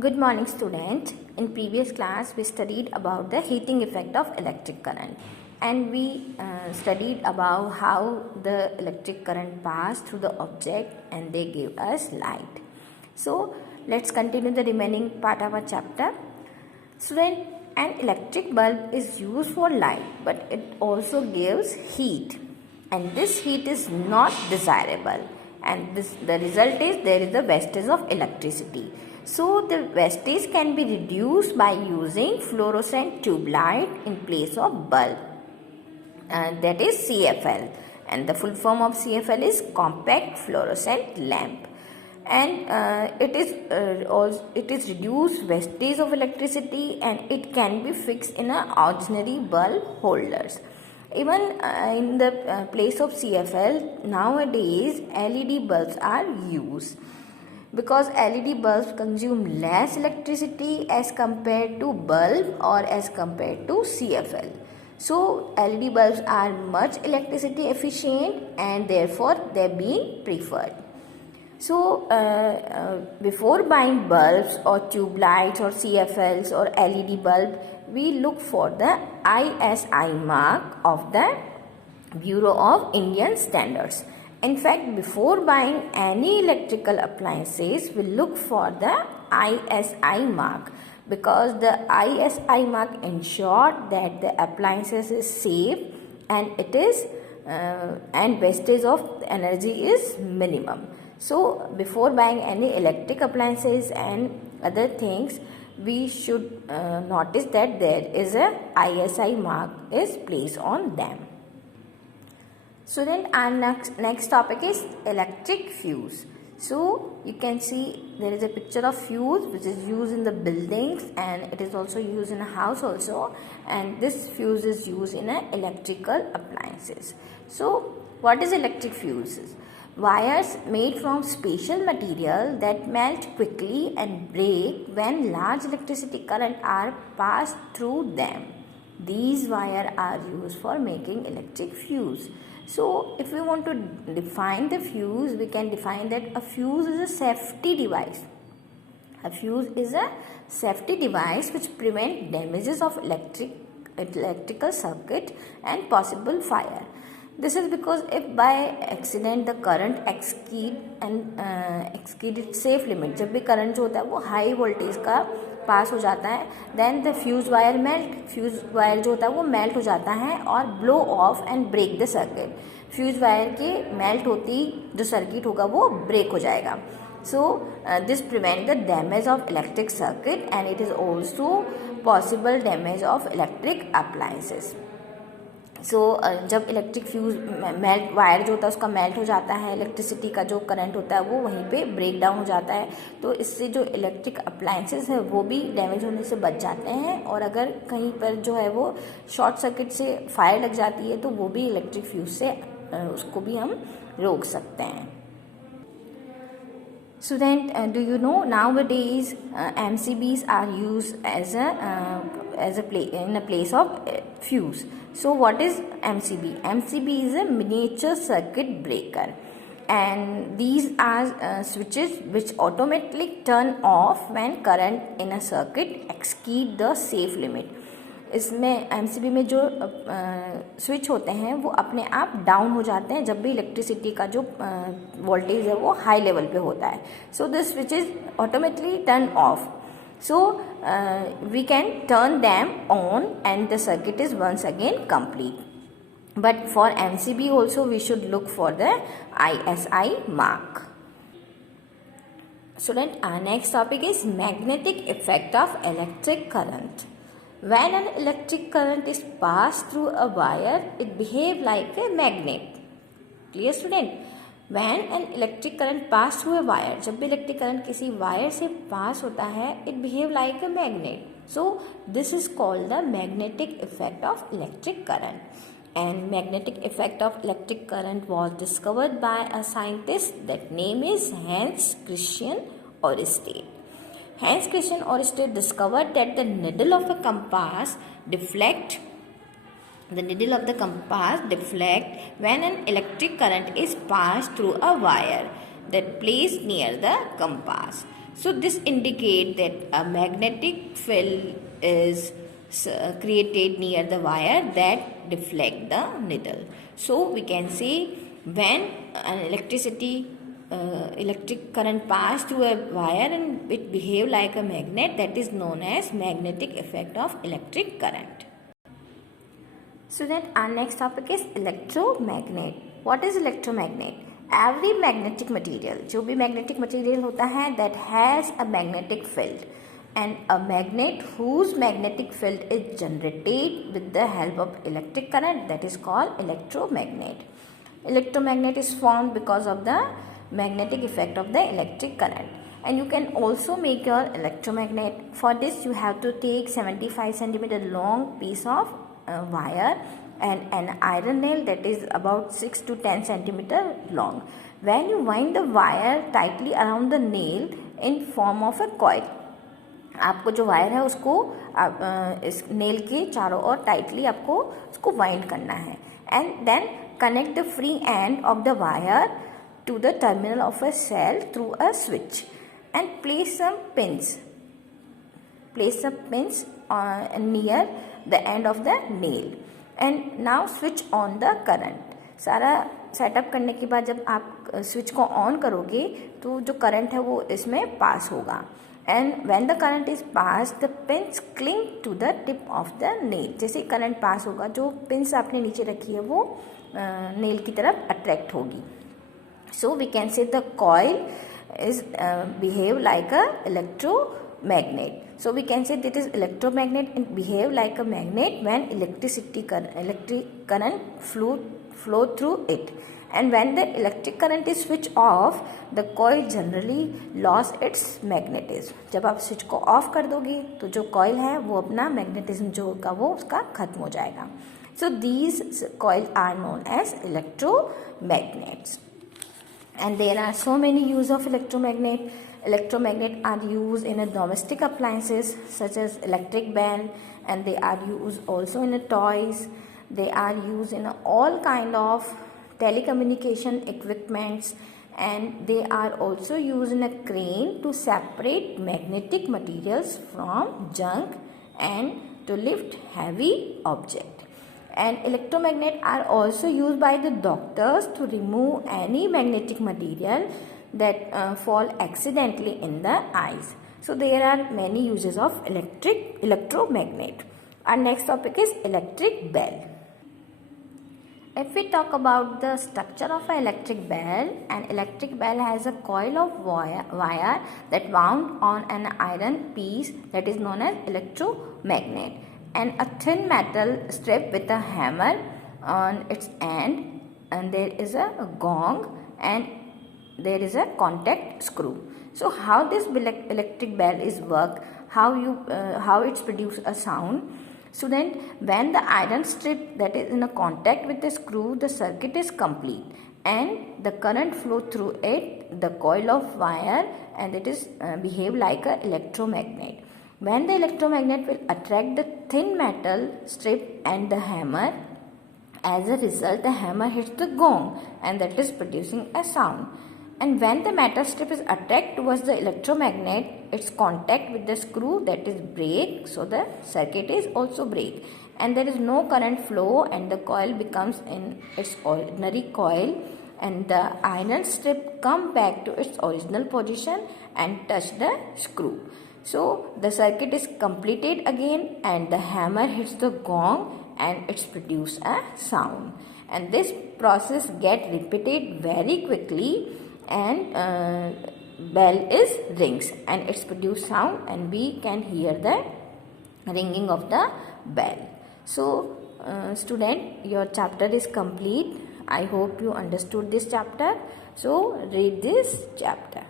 Good morning, students. In previous class we studied about the heating effect of electric current, and we studied about how the electric current passed through the object and they give us light. So let's continue the remaining part of our chapter. Student, an electric bulb is used for light, but it also gives heat, and this heat is not desirable, and the result is there is a wastage of electricity. So the wastage can be reduced by using fluorescent tube light in place of bulb, that is CFL, and the full form of CFL is compact fluorescent lamp. And it is reduced wastage of electricity, and it can be fixed in a ordinary bulb holders. Even in the place of CFL, nowadays LED bulbs are used, because LED bulbs consume less electricity as compared to bulb or as compared to CFL. So LED bulbs are much electricity efficient, and therefore they are being preferred. So before buying bulbs or tube lights or CFLs or LED bulb, we look for the ISI mark of the Bureau of Indian Standards. In fact, before buying any electrical appliances, we look for the ISI mark, because the ISI mark ensures that the appliances is safe and it is and wastage of energy is minimum. So before buying any electric appliances and other things, we should notice that there is a ISI mark is placed on them. So then our next topic is electric fuse. So you can see there is a picture of fuse which is used in the buildings, and it is also used in a house also, and this fuse is used in a electrical appliances. So what is electric fuses? Wires made from special material that melt quickly and break when large electricity current are passed through them. These wires are used for making electric fuse. So if we want to define the fuse, we can define that a fuse is a safety device. A fuse is a safety device which prevents damages of electrical circuit and possible fire. This is because if by accident the current exceed its safe limit, जब भी current जो होता है वो high voltage का पास हो जाता है, then the fuse wire जो होता है वो melt हो जाता है और blow off and break the circuit. Fuse wire के melt होती जो circuit होगा वो break हो जाएगा. So this prevent the damage of electric circuit, and it is also possible damage of electric appliances. सो जब इलेक्ट्रिक फ्यूज मेल्ट वायर जो होता है उसका मेल्ट हो जाता है, इलेक्ट्रिसिटी का जो करंट होता है वो वहीं पे ब्रेक डाउन हो जाता है, तो इससे जो इलेक्ट्रिक अप्लायंसेस है वो भी डैमेज होने से बच जाते हैं, और अगर कहीं पर जो है वो शॉर्ट सर्किट से फायर लग जाती है तो वो भी इलेक्ट्रिक फ्यूज से उसको भी हम रोक सकते हैं. Student, do you know nowadays MCBs are used in a place of fuse. So what is MCB? MCB is a miniature circuit breaker, and these are switches which automatically turn off when current in a circuit exceed the safe limit. इसमें MCB में जो switch होते हैं वो अपने आप down हो जाते हैं जब भी इलेक्ट्रिसिटी का जो वोल्टेज है वो हाई लेवल पे होता है. So this switch is automatically turn off. So we can turn them on and the circuit is once again complete. But for MCB also we should look for the ISI mark. Student, our next topic is magnetic effect of electric current. When an electric current is passed through a wire, it behaves like a magnet. Clear, student? When an electric current pass through a wire, जब भी electric current किसी wire से पास होता है, it behave like a magnet. So this is called the magnetic effect of electric current. And magnetic effect of electric current was discovered by a scientist that name is Hans Christian Ørsted. Hans Christian Ørsted discovered that the needle of the compass deflect when an electric current is passed through a wire that placed near the compass. So this indicates that a magnetic field is created near the wire that deflect the needle. So we can say when an electric current pass through a wire and it behave like a magnet, that is known as magnetic effect of electric current. So then our next topic is electromagnet. What is electromagnet? Every magnetic material, जो भी magnetic material होता है, that has a magnetic field, and a magnet whose magnetic field is generated with the help of electric current, that is called electromagnet. Electromagnet is formed because of the magnetic effect of the electric current. And you can also make your electromagnet. For this you have to take 75 centimeter long piece of wire and an iron nail that is about 6 to 10 centimeter long. When you wind the wire tightly around the nail in form of a coil, आपको जो wire है उसको इस nail के चारों ओर tightly आपको उसको wind करना है, and then connect the free end of the wire to the terminal of a cell through a switch and place some pins near the end of the nail and now switch on the current. सारा setup करने के बाद जब आप switch को on करोगे तो जो करंट है वो इसमें पास होगा, and when the current is pass the pins cling to the tip of the nail. जैसे करंट पास होगा जो पिन्स आपने नीचे रखी है वो नेल की तरफ अट्रैक्ट होगी. So we can say the coil is behave like a electromagnet. So we can say that is electromagnet and behave like a magnet when electric current flow through it, and when the electric current is switched off the coil generally lost its magnetism. जब आप switch को of कर दोगे तो जो coil है वो अपना मैग्नेटिज्म जो होगा वो उसका खत्म हो जाएगा. So these coils are known as electromagnets. And there are so many use of electromagnet. Electromagnet are used in a domestic appliances such as electric bell, and they are used also in a toys. They are used in all kind of telecommunication equipments, and they are also used in a crane to separate magnetic materials from junk and to lift heavy object. And electromagnet are also used by the doctors to remove any magnetic material that fall accidentally in the eyes. So there are many uses of electromagnet. Our next topic is electric bell. If we talk about the structure of an electric bell, an electric bell has a coil of wire that wound on an iron piece that is known as electromagnet, and a thin metal strip with a hammer on its end, and there is a gong and there is a contact screw. So how this electric bell is work, how it's produce a sound. So then when the iron strip that is in a contact with the screw, the circuit is complete and the current flow through it, the coil of wire, and it is behave like a electromagnet. When the electromagnet will attract the thin metal strip and the hammer, as a result the hammer hits the gong and that is producing a sound. And when the metal strip is attracted towards the electromagnet, its contact with the screw that is break, so the circuit is also break and there is no current flow and the coil becomes in its ordinary coil, and the iron strip come back to its original position and touch the screw. So the circuit is completed again and the hammer hits the gong and it's produce a sound, and this process get repeated very quickly, and bell is rings and it's produce sound and we can hear the ringing of the bell. So student, your chapter is complete. I hope you understood this chapter. So read this chapter.